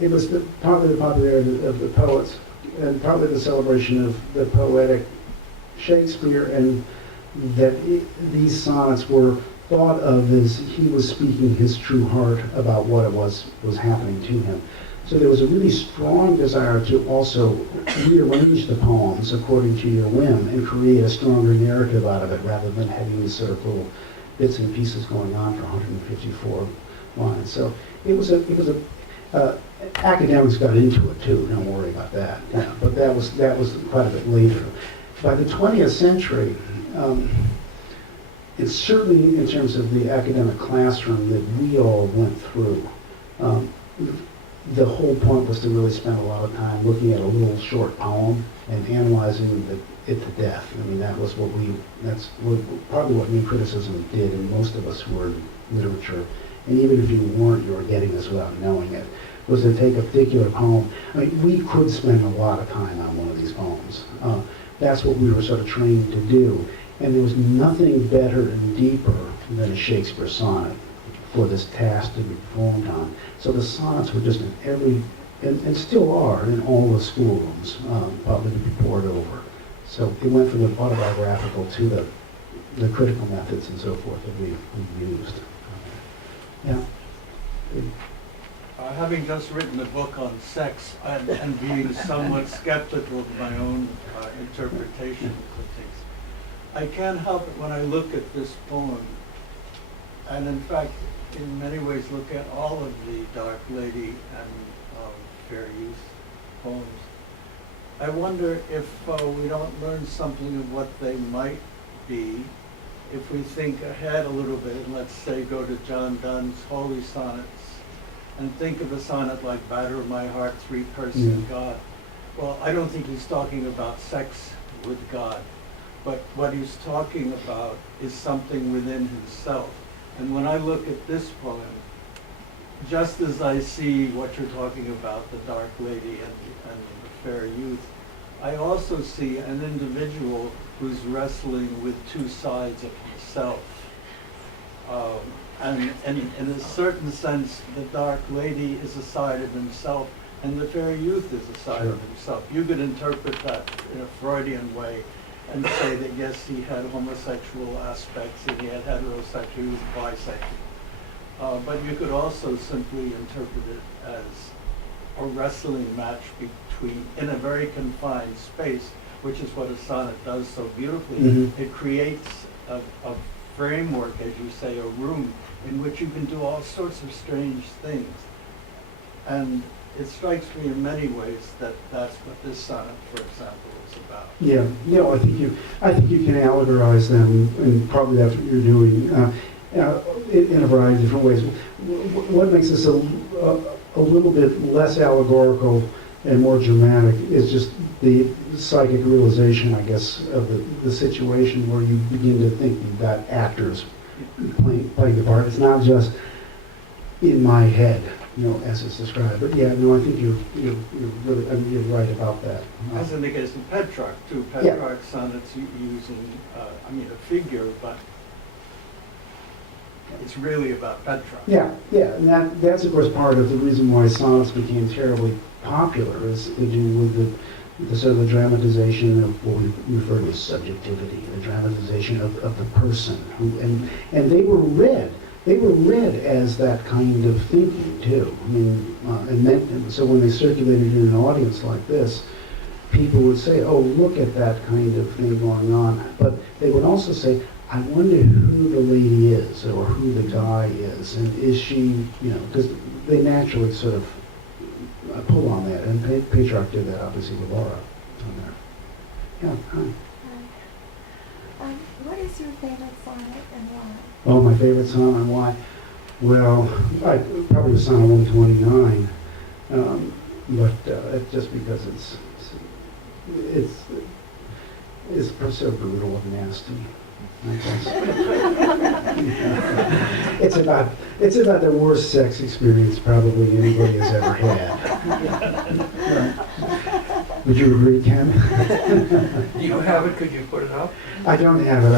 It was partly the popularity of the poets, and partly the celebration of the poetic Shakespeare, and that these sonnets were thought of as he was speaking his true heart about what it was happening to him. So there was a really strong desire to also rearrange the poems according to your whim and create a stronger narrative out of it, rather than having these sort of little bits and pieces going on for 154 lines. So it was academics got into it too. Don't worry about that. Yeah, but that was quite a bit later. By the 20th century, it's certainly in terms of the academic classroom that we all went through. The whole point was to really spend a lot of time looking at a little short poem and analyzing it to death. I mean, that's probably what new criticism did, and most of us who were in literature, and even if you weren't, you were getting this without knowing it, was to take a particular poem. I mean, we could spend a lot of time on one of these poems. That's what we were sort of trained to do. And there was nothing better and deeper than a Shakespeare sonnet for this task to be performed on. So the sonnets were just in every, and still are, in all the schoolrooms, probably to be poured over. So it went from the autobiographical to the critical methods and so forth that we used. Yeah. Having just written a book on sex and being somewhat skeptical of my own interpretation of things, I can't help it when I look at this poem, and in fact, in many ways look at all of the Dark Lady and Fair Youth poems. I wonder if we don't learn something of what they might be if we think ahead a little bit, and let's say go to John Donne's Holy Sonnets, and think of a sonnet like Batter My Heart, Three-Person God. Well, I don't think he's talking about sex with God, but what he's talking about is something within himself. And when I look at this poem, just as I see what you're talking about, the Dark Lady and the Fair Youth, I also see an individual who's wrestling with two sides of himself. And in a certain sense, the Dark Lady is a side of himself, and the Fair Youth is a side of himself. You could interpret that in a Freudian way and say that yes, he had homosexual aspects, and he had heterosexual, he was bisexual. But you could also simply interpret it as a wrestling match between, in a very confined space, which is what a sonnet does so beautifully. Mm-hmm. It creates a framework, as you say, a room in which you can do all sorts of strange things. And it strikes me in many ways that that's what this sonnet, for example, is about. Yeah, I think you can allegorize them, and probably that's what you're doing in a variety of different ways. What makes this a little bit less allegorical and more dramatic is just the psychic realization, I guess, of the situation where you begin to think you've got actors playing the part. It's not just in my head, as it's described. But yeah, no, I think you're really, you're right about that. As in the case of Petrarch, too. Petrarch's sonnets using, a figure, but it's really about Petrarch. Yeah, and that's of course part of the reason why sonnets became terribly popular, is to do with the sort of the dramatization of what we refer to as subjectivity, the dramatization of the person, and they were read as that kind of thinking too. I mean, and so when they circulated in an audience like this, people would say, "Oh, look at that kind of thing going on," but they would also say, "I wonder who the lady is, or who the guy is, and is she, because they naturally sort of pull on that, and Petrarch did that obviously with Laura on there. Yeah, hi. What is your favorite sonnet and why? Oh, my favorite sonnet and why? Well, I probably was Sonnet 129, but it's just because it's so brutal and nasty. I guess. It's about the worst sex experience probably anybody has ever had. Would you agree, Ken? Do you have it? Could you put it up? I don't have it.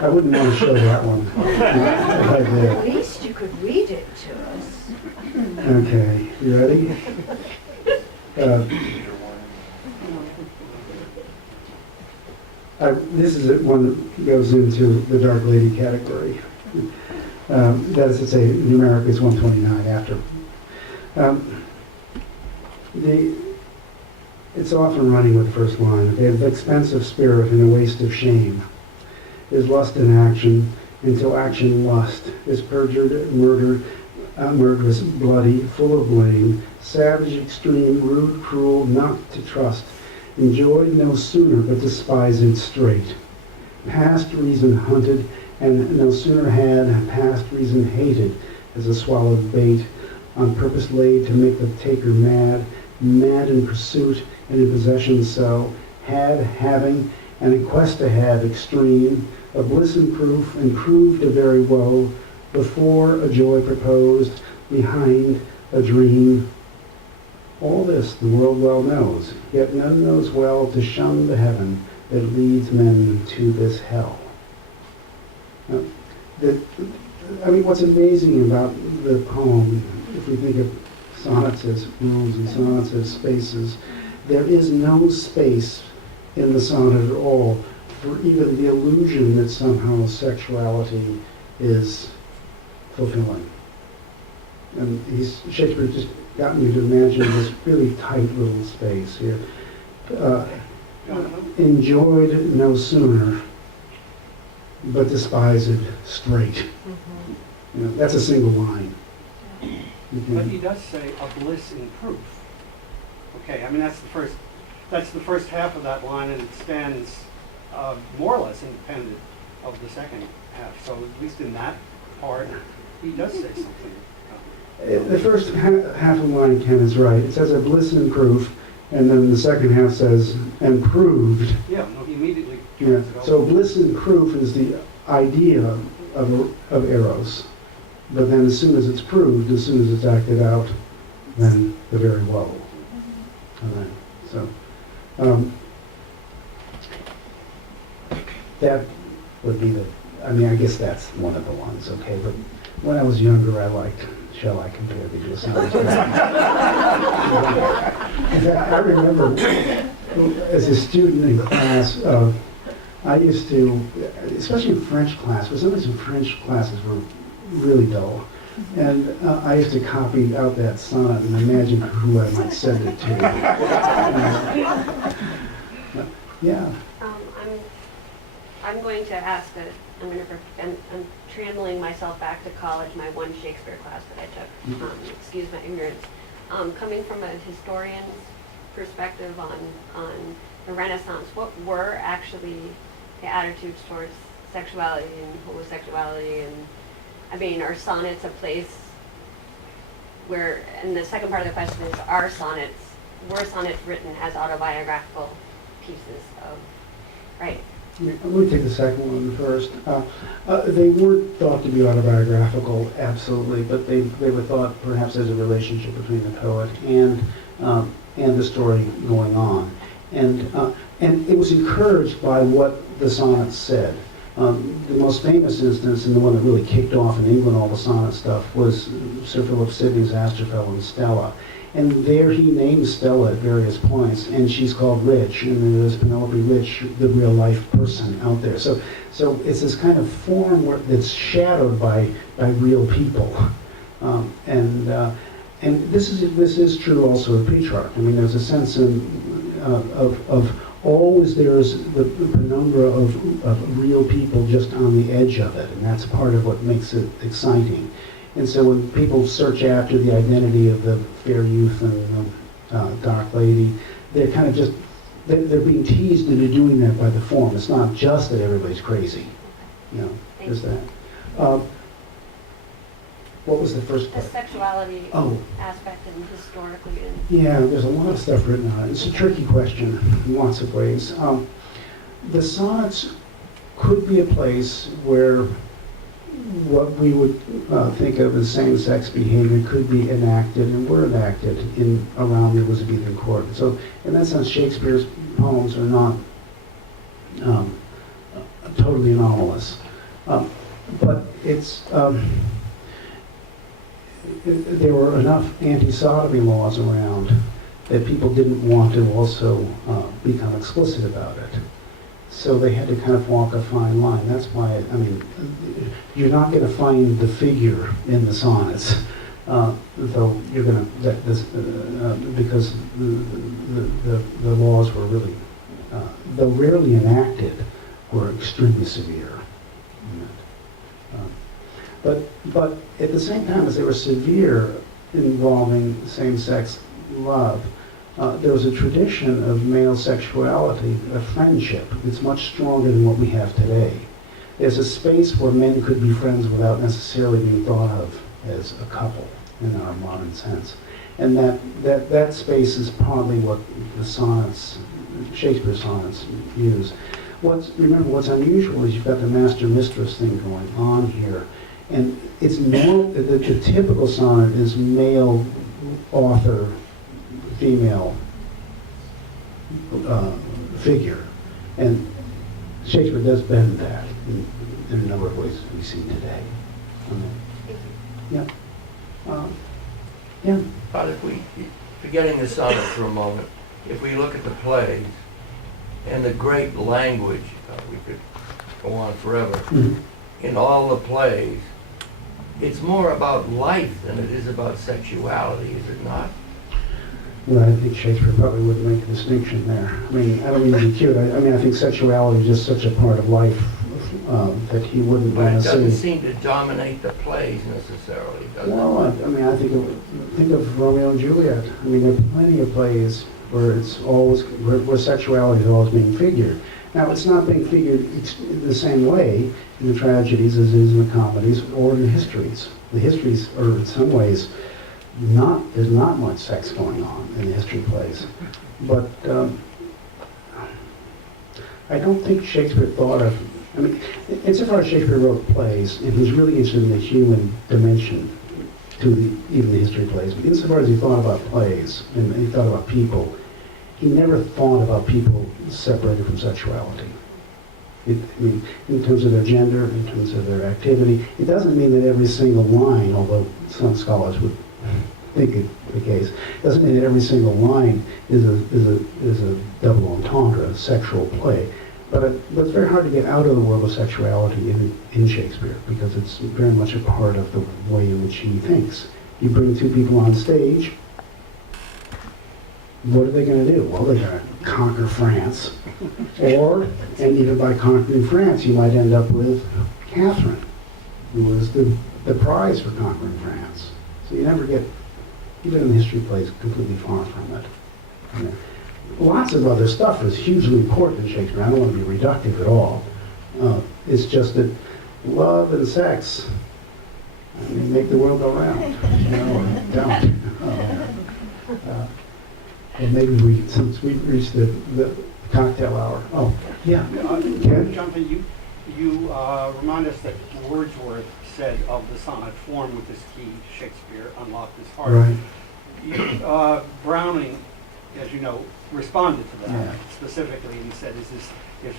I wouldn't want to show that one. If I did. At least you could read it to us. Okay, you ready? This is one that goes into the Dark Lady category. That is to say, numeric is 129 after. It's often running with the first line. They have expensive spirit and a waste of shame. Is lust in action until action lust. Is perjured, murderous, bloody, full of blame, savage, extreme, rude, cruel, not to trust. Enjoyed no sooner, but despised straight. Past reason hunted, and no sooner had past reason hated, as a swallowed bait, on purpose laid to make the taker mad, mad in pursuit, and in possession so, having, and in quest to have extreme, a bliss in proof, and proved a very woe, before a joy proposed, behind a dream. All this the world well knows, yet none knows well to shun the heaven that leads men to this hell. Now, what's amazing about the poem, if we think of sonnets as rooms and sonnets as spaces, there is no space in the sonnet at all for even the illusion that somehow sexuality is fulfilling. And Shakespeare just got me to imagine this really tight little space here. Enjoyed no sooner, but despised straight. Mm-hmm. That's a single line. But he does say a bliss in proof. Okay, I mean that's the first half of that line, and it stands more or less independent of the second half. So at least in that part, he does say something. The first half of the line, Ken, is right. It says a bliss in proof, and then the second half says and proved. Yeah, no, he immediately Yeah. turns it over. So bliss in proof is the idea of eros, but then as soon as it's proved, as soon as it's acted out, then the very woe. All right. So that would be I guess that's one of the ones, okay? But when I was younger, I liked Shall I Compare Thee to a Sonnet? In fact, I remember as a student in class, I used to, especially in French class, for some reason French classes were really dull. And I used to copy out that sonnet and imagine who I might send it to. Yeah. I'm going to ask I'm trambling myself back to college, my one Shakespeare class that I took. Excuse my ignorance. Coming from a historian's perspective on the Renaissance, what were actually the attitudes towards sexuality and homosexuality? And are sonnets a place where, and the second part of the question is, were sonnets written as autobiographical pieces of, right? Let me take the second one first. They weren't thought to be autobiographical, absolutely, but they were thought perhaps as a relationship between the poet and the story going on. And it was encouraged by what the sonnets said. The most famous instance, and the one that really kicked off in England all the sonnet stuff, was Sir Philip Sidney's Astrophel and Stella. And there he names Stella at various points, and she's called Rich, and there's Penelope Rich, the real life person out there. So it's this kind of form that's shadowed by real people, and this is true also of Petrarch. There's a sense of always there's the penumbra of real people just on the edge of it, and that's part of what makes it exciting. And so when people search after the identity of the fair youth and the dark lady, they're kind of just, they're being teased into doing that by the form. It's not just that everybody's crazy, there's that. What was the first The part? sexuality Oh. aspect and historically and Yeah, there's a lot of stuff written on it. It's a tricky question in lots of ways. The sonnets could be a place where what we would think of as same-sex behavior could be enacted and were enacted in around the Elizabethan court. So in that sense, Shakespeare's poems are not totally anomalous. But it's there were enough anti-sodomy laws around that people didn't want to also become explicit about it. So they had to kind of walk a fine line. That's why, I mean, you're not going to find the figure in the sonnets, though you're going to, because the laws were really, though rarely enacted, were extremely severe. But at the same time as they were severe involving same-sex love, there was a tradition of male sexuality, of friendship. It's much stronger than what we have today. There's a space where men could be friends without necessarily being thought of as a couple in our modern sense. And that space is probably what the sonnets, Shakespeare sonnets, use. Remember, what's unusual is you've got the master-mistress thing going on here. And it's the typical sonnet is male author, female figure. And Shakespeare does bend that in a number of ways we see today. Yeah. Yeah. But if we, forgetting the sonnet for a moment, if we look at the plays and the great language, we could go on forever, in all the plays, it's more about life than it is about sexuality, is it not? Well, I think Shakespeare probably wouldn't make a distinction there. I mean, I don't mean to be cute. I mean, I think sexuality is just such a part of life that he wouldn't But it want to doesn't see. seem to dominate the plays necessarily, does it? Well, I mean, I think of Romeo and Juliet. I mean, there are plenty of plays where it's always where sexuality is always being figured. Now, it's not being figured the same way in the tragedies as it is in the comedies or in the histories. The histories are in some ways there's not much sex going on in the history plays. But I don't think Shakespeare thought of, I mean, insofar as Shakespeare wrote plays, and he's really interested in the human dimension to even the history plays, but insofar as he thought about plays and he thought about people, he never thought about people separated from sexuality. I mean, in terms of their gender, in terms of their activity. It doesn't mean that every single line, although some scholars would think it the case, doesn't mean that every single line is a double entendre, a sexual play. But it's very hard to get out of the world of sexuality in Shakespeare, because it's very much a part of the way in which he thinks. You bring two people on stage, what are they going to do? Well, they're going to conquer France. And even by conquering France, you might end up with Catherine, who was the prize for conquering France. So you never get, even in the history plays, completely far from it. You know, lots of other stuff is hugely important in Shakespeare. I don't want to be reductive at all. It's just that love and sex, I mean, make the world go round. You know, or don't. Well, maybe since we've reached the cocktail hour. Oh, yeah. Jonathan, you remind us that Wordsworth said of the sonnet, "Form with this key, Shakespeare unlocked his heart." Right. Browning, as you know, responded to that specifically, and he said, "Is this,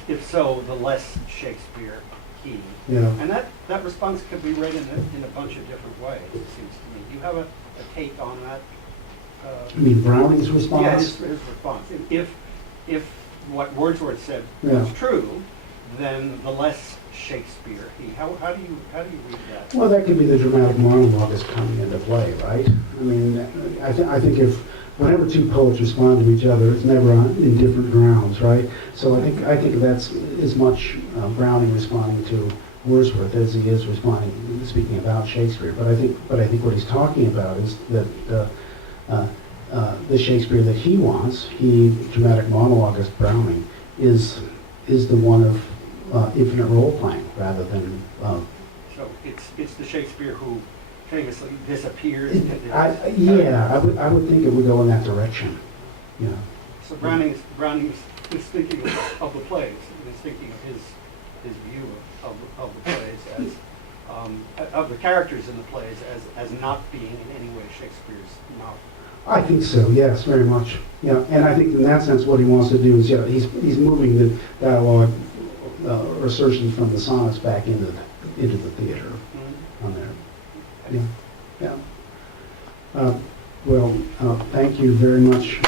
if so, the less Shakespeare key?" Yeah. And that response could be read in a bunch of different ways, it seems to me. Do you have a take on that? You mean Browning's response? Yeah, his response. If what Wordsworth said was true, then the less Shakespeare he. How do you read that? Well, that could be the dramatic monologue that's coming into play, right? I mean, I think if whenever two poets respond to each other, it's never in different grounds, right? So I think that's as much Browning responding to Wordsworth as he is speaking about Shakespeare. But I think what he's talking about is that the Shakespeare that he wants, dramatic monologuist Browning, is the one of infinite role playing rather than. So it's the Shakespeare who famously disappears into his. Yeah, I would think it would go in that direction, you know. So Browning is thinking of the plays, and is thinking of his view of the plays as, of the characters in the plays as not being in any way Shakespeare's novel. I think so, yes, very much. Yeah, and I think in that sense what he wants to do is, yeah, he's moving the dialogue assertion from the sonnets back into the theater on there. Yeah, yeah. Well, thank you very much.